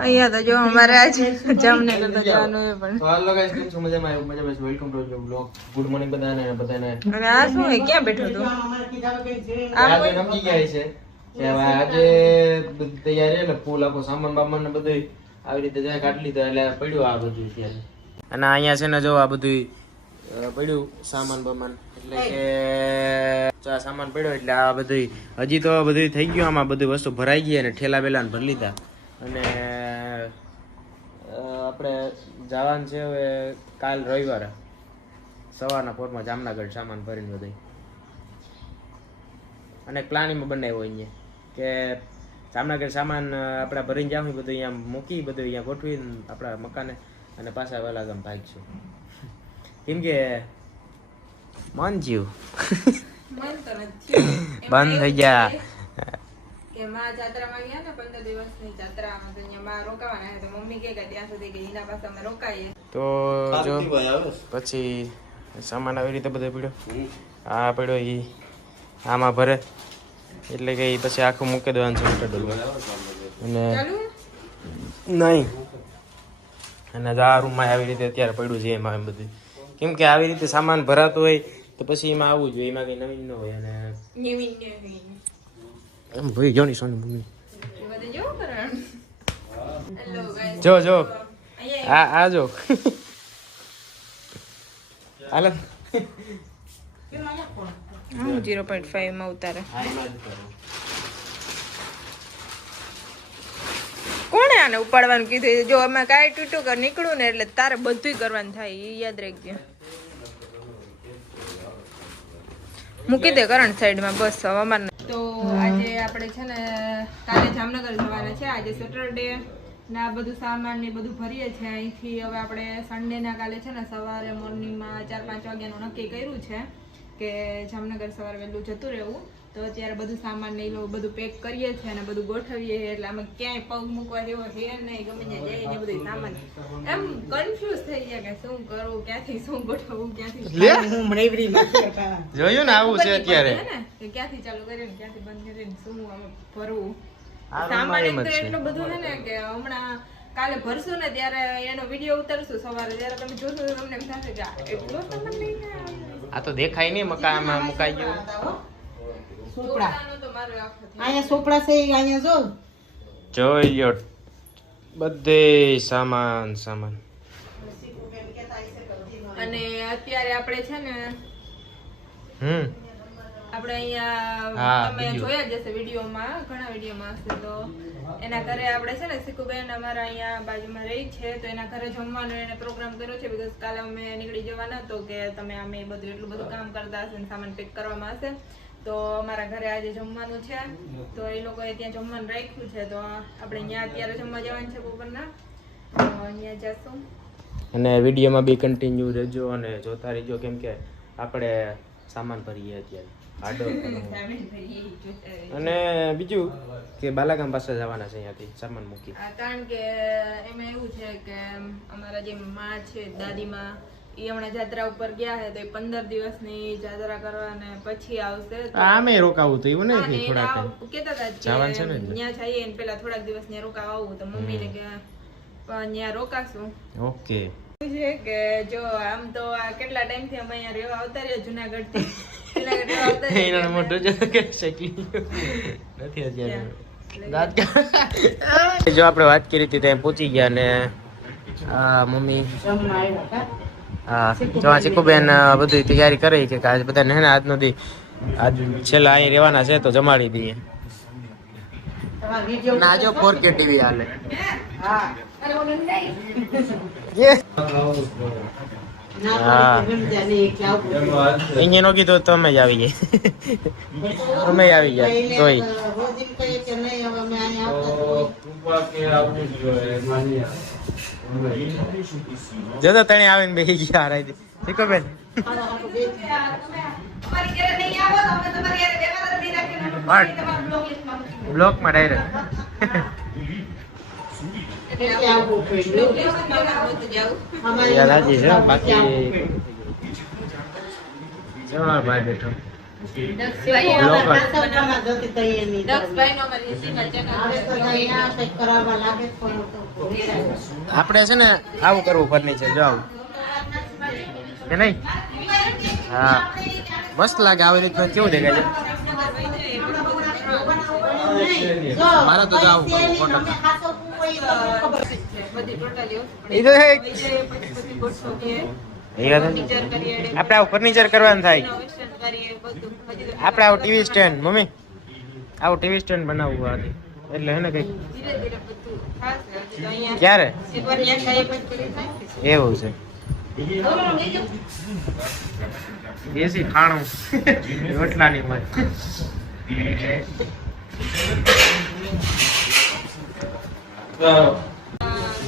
અહીંયા તો જો અમારે આજે જામનગર તો જવાનું છે પણ. હાલો guys, કેમ છો? મજામાં? આવ્યું મજામાં છું welcome to blog good morning બધાને બધાને. અને આ શું ક્યાં બેઠો તો આ સમજી ગયા છે. કે આજે તૈયારી ને ફૂલ આખો સામાન બામાન ને બધું આવી રીતે જાય કાઢી લીધો એટલે પડ્યું આ બધું અત્યારે. અને અહીંયા છે ને જો આ બધું પડ્યું સામાન બામાન. એટલે કે સામાન પડ્યો એટલે આ બધું હજી તો બધું થઈ ગયું આમાં બધી વસ્તુ ભરાઈ ગઈ અને ઠેલા બેલા ભરી લીધા. અને આપણે જવાનું છે હવે કાલ રવિવારે. સવારના પોરમાં જામનગર સામાન ભરીને બધું અને પ્લાનિંગ બનાવ્યો અહીંયા કે જામનગર સામાન આપણે ભરીને જાવ બધું અહીંયા મૂકી બધું અહીંયા ગોઠવી આપણા મકાને અને પાછા વેલા ગામ ભાગશું. કેમ કે મન જીવ બંધ થઈ ગયા. કે માં જાત્રામાં ગયા ને પંદર દિવસની જાત્રામાં તો અહીંયા માં રોકાવાના તો મમ્મી કે ત્યાં સુધી કે એના પાસે અમે રોકાઈએ. તો જો પછી સામાન આવી રીતે બધો પડ્યો? આ પડ્યો એ આમાં ભરે. એટલે કે ઈ પછી આખું મૂકી દેવાનું છે અને નહીં. અને જો આ રૂમમાં આવી રીતે અત્યારે પડ્યું છે એમાં એમ બધું. કેમ કે આવી રીતે સામાન ભરાતો હોય તો પછી એમાં આવવું જોઈએ એમાં કઈ નવીન ન હોય અને નવીન નવીન એમ ભાઈ જો ની સોની મમ્મી. જો જો. આ આ જો. હાલો. હું ઝીરો પોઈન્ટ ફાઈવમાં ઉતારે. કોણે આને ઉપાડવાનું કીધું? જો અમે કાંઈ તૂટું કર નીકળું ને એટલે તારે બધું કરવાનું થાય એ યાદ રાખજે. મૂકી દે કરણ સાઈડમાં, બસ, હવામાન. તો આજે આપણે છે ને કાલે જામનગર જવાના છે. આજે સેટરડે ના બધું સામાન ને બધું ભરીએ છીએ. અહીંથી હવે આપણે સન્ડે ના કાલે છે ને સવારે મોર્નિંગમાં ચાર પાંચ વાગ્યાનું નક્કી કર્યું છે કે જામનગર સવારે વહેલું જતું રહેવું. તો અત્યારે બધું સામાન ને લો બધું પેક કરીએ છીએ અને બધું ગોઠવીએ એટલે અમે ક્યાંય પગ મૂકવા જેવો છે નહીં ગમે ત્યાં બધું સામાન. એમ કન્ફ્યુઝ થઈ ગયા કે શું કરવું ક્યાંથી શું ગોઠવવું ક્યાંથી. જોયું ને આવું છે અત્યારે. હે ને ક્યાંથી ચાલુ કરીને ક્યાંથી બંધ કરીને શું અમે ભરવું. સામાન તો. એટલું બધું છે ને કે હમણાં કાલે ભરશું ને ત્યારે એનો વીડિયો ઉતારશું સવારે. ત્યારે તમે જોશો તો તમને એમ થશે કે આ એટલો સામાન લઈને આ તો દેખાય નહીં મકાનમાં મુકાઈ ગયું. સોપડા. અહીંયા સોપડા છે અહીંયા જો. જોઈ લ્યો. બધે સામાન સામાન. અને અત્યારે આપણે છે ને હમ. આપણે અહીંયા તમે જોયા જ હશે વિડીયોમાં ઘણા વિડીયોમાં હશે તો. એના ઘરે આપણે છે ને સિકુબેન અમારા અહીંયા બાજુમાં રહી છે તો એના ઘરે જમવાનો એને પ્રોગ્રામ કર્યો છે બીકોઝ કાલે અમે નીકળી જવાના તો કે તમે અમે બધું એટલું બધું કામ કરતા હશે ને સામાન પેક કરવામાં હશે. તો અમારા ઘરે આજે જમવાનું છે. તો એ લોકોએ ત્યાં જમવાનું રાખ્યું છે. તો આપણે અહીંયા અત્યારે જમવા જવાનું છે બપોરના. તો અહીંયા જશું. અને વિડીયોમાં બી કન્ટિન્યુ રહેજો અને જોતા રહેજો કેમ કે આપણે સામાન ભરીએ અત્યારે. આડો અને બીજું કે બાલાગામ પાસે જવાના છે અહીંયાથી સામાન મૂકી. કારણ કે એમાં એવું છે કે અમારા જે માં છે દાદીમાં એ હમણાં જાત્રા ઉપર ગયા છે તો એ પંદર દિવસની જાત્રા કરવા ને પછી આવશે. આમે રોકાવું તો એવું નહીં ને થોડા એના ટાઈમ કહેતા હતા જવાનું છે ને. ત્યાં જઈએ ને પેલા થોડાક દિવસ ત્યાં રોકાવા આવું તો મમ્મીને કે પણ ત્યાં રોકાશું. ઓકે. છે કે જો આમ તો આ કેટલા ટાઈમથી અમે અહીંયા રહેવા આવતા રહ્યા જુનાગઢથી જુનાગઢ રહેવા આવતા રહ્યા મોટો જો કે શેકી નથી અત્યારે. જો આપણે વાત કરી હતી ત્યાં પહોંચી ગયા ને આ મમ્મી. કા? હા ચીકુબેન બધી તૈયારી કરી કે આજ બધાને હે ને આજનો દી આજ છેલ્લા અહીં રહેવાના છે તો જમાડી દઈએ તમારા વીડિયો ના જો 4K ટીવી હાલે હા જે ના હા. પાડી કે રમજાન એ કે આવું. અહીંયા નો કીધું તો અમે જ આવી ગયા અમે આવી ગયા તોય કે જ જતો તણે આવીને બેસી ગયા હરાઈ દે શીખો બેન બ્લોક તો બ્લોકમાં ડાયરેક્ટ બાકી ભાઈ બેઠો. આપણે છે ને આવું કરવું ફર્નિચર જો આવું કે નહીં હા મસ્ત લાગે આવી રીતે કેવું દેખાય છે મારા તો જાવું ફોટો. એ તો આપણે આવું ફર્નિચર કરવાનું થાય. આપણે આવું ટીવી સ્ટેન્ડ મમ્મી. આવું ટીવી સ્ટેન્ડ બનાવવું આજે. એટલે હે ને અહીંયા ક્યારે. એવું છે. દેશી ખાણું. રોટલાની મત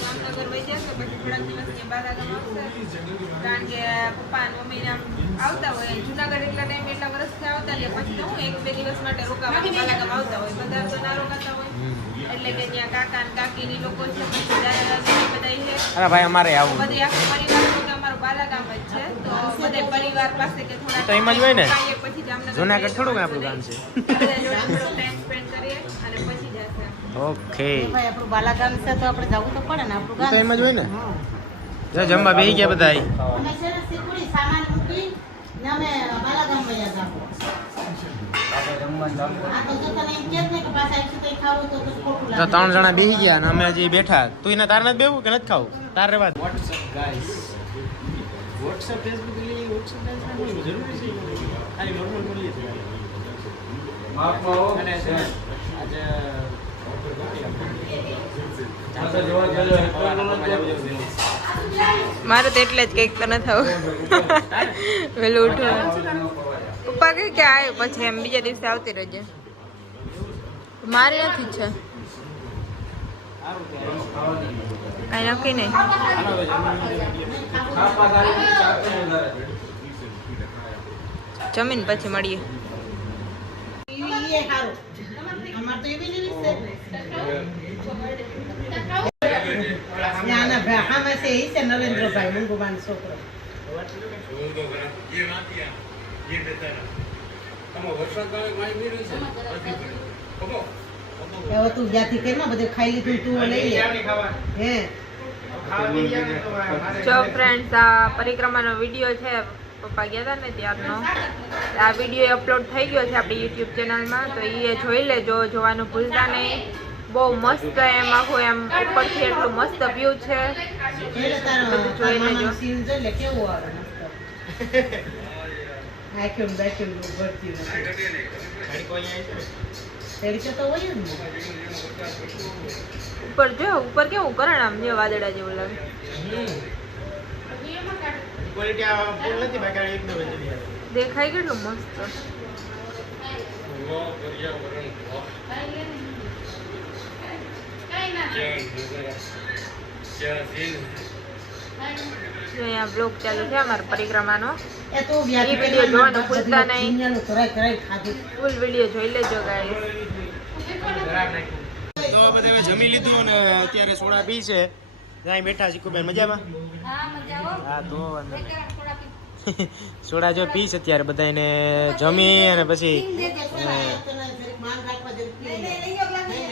જામનગર વહી જશે પછી થોડાક દિવસ બાલાગામ આવશે. કારણ કે પપ્પા મમ્મીને ને આમ આવતા હોય. જુનાગઢ એટલા ટાઈમ એટલા વર્ષથી આવતા એટલે પછી હું એક બે દિવસ માટે રોકાવા બાલાગામ આવતા હોય. બધા તો ના રોકાતા હોય. એટલે કે ત્યાં કાકા ને કાકી ની લોકો છે પછી દાદા દાદી બધા છે. અરે ભાઈ અમારે આવું. બધે આખો પરિવાર તો અમારો બાલાગામ જ છે. તો બધે પરિવાર પાસે કે થોડા તો એમ જ હોય ને. પછી જામનગર જુનાગઢ થોડું કઈ આપણું ગામ છે. ટાઈમ સ્પેન્ડ કરીએ અને પછી જશે. ઓકે ભાઈ આપણું બાલાગામ છે તો આપણે જવું તો પડે ને આપણું તો ગામ એમ જ હોય ને? હા. જો જમવા બેહી ગયા બધા અમે છે ને સામાન મૂકી ને અમે બાલાગામ વયા જાઓ. તો. ત્રણ જણા બેહી ગયા અને અમે હજી બેઠા. તું એને તાર નથી બેવું કે નથી ખાવું? તાર રેવા ગાઈસ ફેસબુક જરૂરી છે. ખાલી નોર્મલ બોલીએ અને મારે તો એટલે જ કંઈક તો ન થવું વેલું ઉઠવું. પપ્પા કહે કે આય પછી એમ બીજા દિવસે આવતી રહેજે. મારે નથી છે. કઈ નક્કી નહીં. જમીન પછી મળીએ. ઈ- ઈ એ હારું. અમાર તો એવી ને એવી છે. ત્યાંના ભા- હામે છે ઈ છે નરેન્દ્રભાઈ મંગુબાનો છોકરો હવે તું જ્યાંથી કે બધે ખાઈ લીધું તું લઈ હે જો ફ્રેન્ડ્સ આ પરિક્રમાનો વીડિયો છે પપ્પા ગયા હતા ને ત્યારનો આ વીડિયો અપલોડ થઈ ગયો છે આપણી યુટ્યુબ ચેનલમાં તો એ જોઈ લેજો જોવાનું ભૂલતા નહીં બહુ મસ્ત એમ આખું એમ ઉપરથી એટલું મસ્ત વ્યૂ છે. બધું જોઈ લેજો. ઉપર જો ઉપર કેવું કરણ આમ જે વાદળા જેવું લાગે. દેખાય કેટલું મસ્ત. અહીંયા બ્લોગ ચાલુ છે અમારા પરિક્રમાનો. એ તો વીડિયો જોવાનું ભૂલતા નહીં. દુનિયાનું કરાય કરાય ખાધું. ફૂલ વીડિયો જોઈ લેજો ગાઈસ તો આ બધા હવે જમી લીધું અને અત્યારે સોડા પી છે. ત્યાં બેઠા શીખુબેન મજામાં? હા તો સોડા જો પીશ અત્યારે બધા એને જમી અને પછી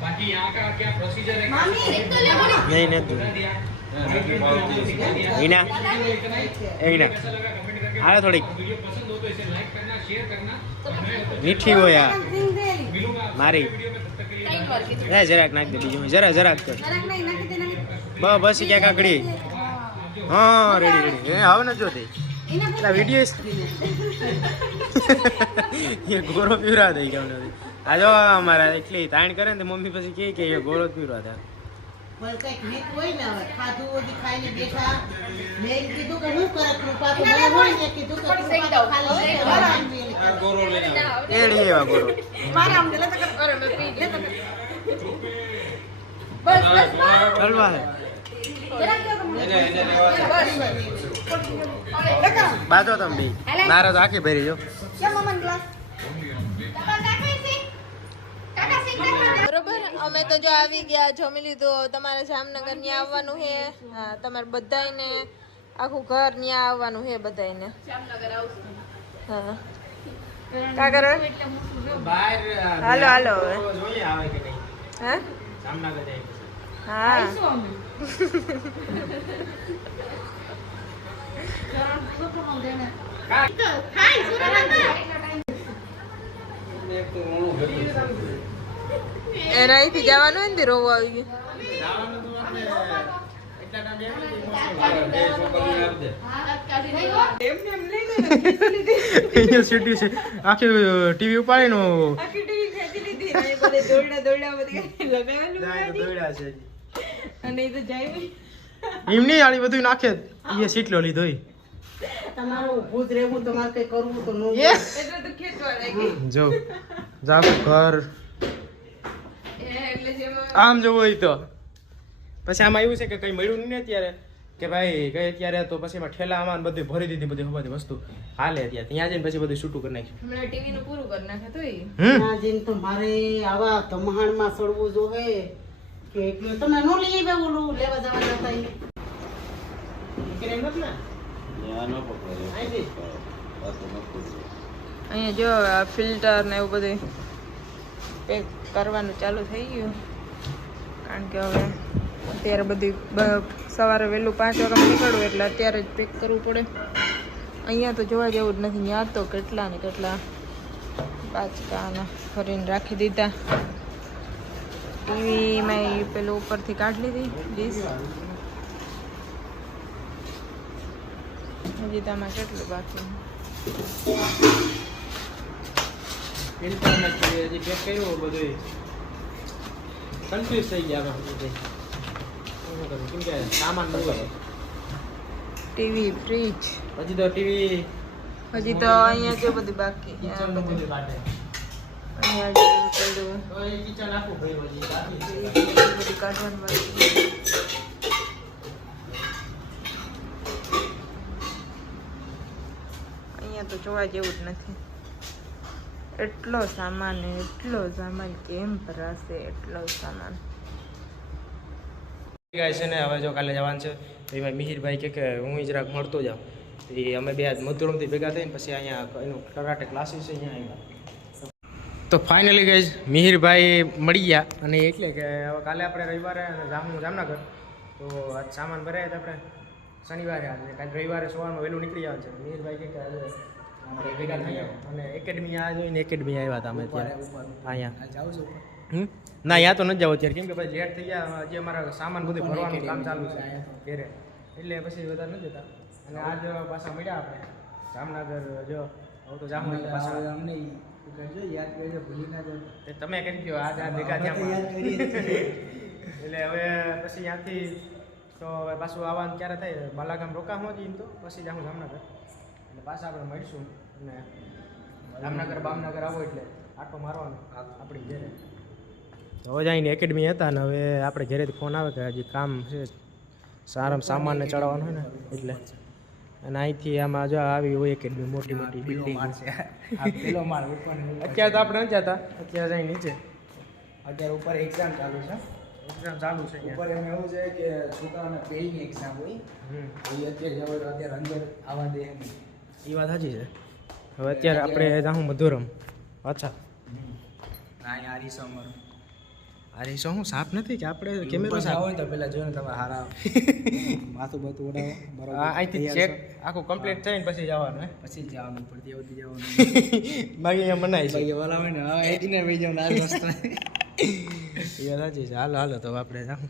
बाकी यहाँ का क्या प्रोसीजर है નહીં નથી बता दिया दिखा दिया હિના એ હિના कैसा लगा कमेंट करके હાલો થોડીક वीडियो पसंद हो तो इसे लाइक करना शेयर करना और मैं तो મીઠી હોય આ मिलूंगा आपसे મારી वीडियो में तब तक के लिए એ જરાક નાખ દે બીજું જરા જરાક કર બસ બસ ક્યાં કાકડી હા રેડી રેડી એ આવ ને જો તે પેલા વિડીયો એ ગોરો પીવરા થઈ ગયા નથી આ જો અમારા એટલી તાણ કરે ને મમ્મી પછી કહે કે એ ગોરો જ પીરો હતા. કે કે બાજો તમે મારા મારે તો આખી ભરી જો. તો જો આવી ગયા જમી લીધું. તમારે જામનગર ત્યાં આવવાનું છે હા તમારે બધાયને આખું ઘર ત્યાં આવવાનું છે બધાયને. હા. કા કરે? બહાર હાલો, હાલો હવે. જોઈએ આવે કે નહીં. હા? જામનગર જાય પછી. હા. એને અહીંથી જવાનું હોય ને રોવું આવી ગયું. જવાનું તો આપણે એટલા ટાઈમે બે છોકરીઓ આપજે. અહીંયા સીટી છે આખી ટીવી ઉપાડીને એમ નહીં આળી બધું નાખે. એ સીટલો લીધો તમારું ઊભું જ રહેવું તમારે કંઈ કરવું તો ન એટલે તો ખેંચવા લાગી. જો જાવ ઘર. આમ જોવું હોય તો. પછી આમાં એવું છે કે કઈ મળ્યું નહીં અત્યારે કે ભાઈ કઈ અત્યારે તો પછી એમાં ઠેલા આમાં બધું ભરી દીધી બધી બધી વસ્તુ. હાલે અત્યારે ત્યાં જઈને પછી બધું છૂટું કરી નાખ્યું. હમણાં ટીવી નું પૂરું કરી નાખે તો ત્યાં જઈને તો મારે આવા ધમહાણમાં સડવું જોહે કે એટલે તમે નો લઈ આવ્યા ઓલું લેવા જવા જતા ઈ. અહીંયા જો આ ફિલ્ટર ને એવું બધું પેક કરવાનું ચાલુ થઈ ગયું. કારણ કે હવે અત્યારે બધી સવારે વહેલું પાંચ વાગે નીકળવું એટલે અત્યારે જ પેક કરવું પડે. અહીંયા તો જોવા જેવું જ નથી. ત્યાં તો કેટલા ને કેટલા બાચકાના ભરીને રાખી દીધા. ટીવી મેં પેલું ઉપરથી કાઢી લીધી, ડીશ. હજી તમારે કેટલું બાકી ફિલ્ટર નથી હજી પેક કર્યું બધું કન્ફ્યુઝ થઈ ગયા બધું. કેમ કે સામાન બહુ છે ટીવી ફ્રીજ હજી તો ટીવી હજી તો અહીંયા જો બધું બાકી છે. છે. છે. અહીંયા તો જોવા જેવું જ નથી. એટલો સામાન એટલો સામાન, કેમ ભરાશે એટલો સામાન? ગાય છે ને હવે જો કાલે જવાનું છે, તો એમાં મિહિરભાઈ કે હું જરાક મળતો જાઉં. એ અમે બે મધુરમથી ભેગા થઈને પછી અહીંયા એનું કરાટે ક્લાસીસ છે અહીંયા આવ્યા. તો ફાઇનલી ગઈ મિહિરભાઈ મળી ગયા. અને એટલે કે હવે કાલે આપણે રવિવારે જામનું જામ, જામનગર. તો આજ સામાન ભરાય તો આપણે શનિવારે આજે, કાલે રવિવારે સવારમાં વહેલું નીકળી જવાનું છે. મિહિરભાઈ કે આજે આપણે ભેગા થઈએ અને એકેડમી આ જોઈને એકેડમી આવ્યા હતા અમે અત્યારે. અહીંયા. હમ? ના ત્યાં તો નથી જાવ અત્યારે. કેમ કે પછી લેટ થઈ ગયા હજી અમારા સામાન બધું ભરવાનું કામ ચાલુ છે ઘરે. એટલે પછી વધારે નથી જતા. અને આજ પાછા મળ્યા આપણે. જામનગર જો હવે તો જામ એટલે પાછા. તે તમે કરી દો આજ આ ભેગા થયા એટલે હવે પછી ત્યાંથી તો હવે પાછું આવવાનું ક્યારે થાય? બાલાગામ રોકાવું જ એમ તો પછી જાઉં જામનગર. એટલે પાછા આપણે મળીશું અને રામનગર બામનગર આવો એટલે આટો મારવાનો આપણી ઘરે. હવે જઈને એકેડમી હતા ને હવે આપણે ઘરેથી ફોન આવે કે હજી કામ છે સારામાં સામાનને ચડાવવાનું હોય ને એટલે. અને અહીંથી આમાં જો આવી હોય એકેડમી મોટી મોટી બિલ્ડિંગ ઉપર અત્યારે તો આપણે નથી હતા અત્યારે જઈ નીચે. અત્યારે ઉપર એક્ઝામ ચાલુ છે. એક્ઝામ ચાલુ છે ઉપર એમ એવું છે કે છોકરાઓને પેઈંગ એક્ઝામ હોય. એ અત્યારે જવા અત્યારે અંદર આવવા દે એમ. એ વાત સાચી છે. હવે અત્યારે આપણે જાઉં મધુરમ. અચ્છા. ના અરે શું હું સાફ નથી કે આપણે કેમેરો સાફ હોય ને તો પેલા જોઈને તમે હારા માથું બાથું ઉડાવો બરોબર. આ અહીંથી ચેક આખું કમ્પ્લીટ થઈને પછી જવાનું હે? પછી જવાનું પડતી આવતી જવાનું. બાકી અહીંયા મનાય છે. બાકી હોય ને હવે એટીને વહી જાવ ના મસ્ત એ વાત સાચી છે. હાલો હાલો તો આપણે જાઉં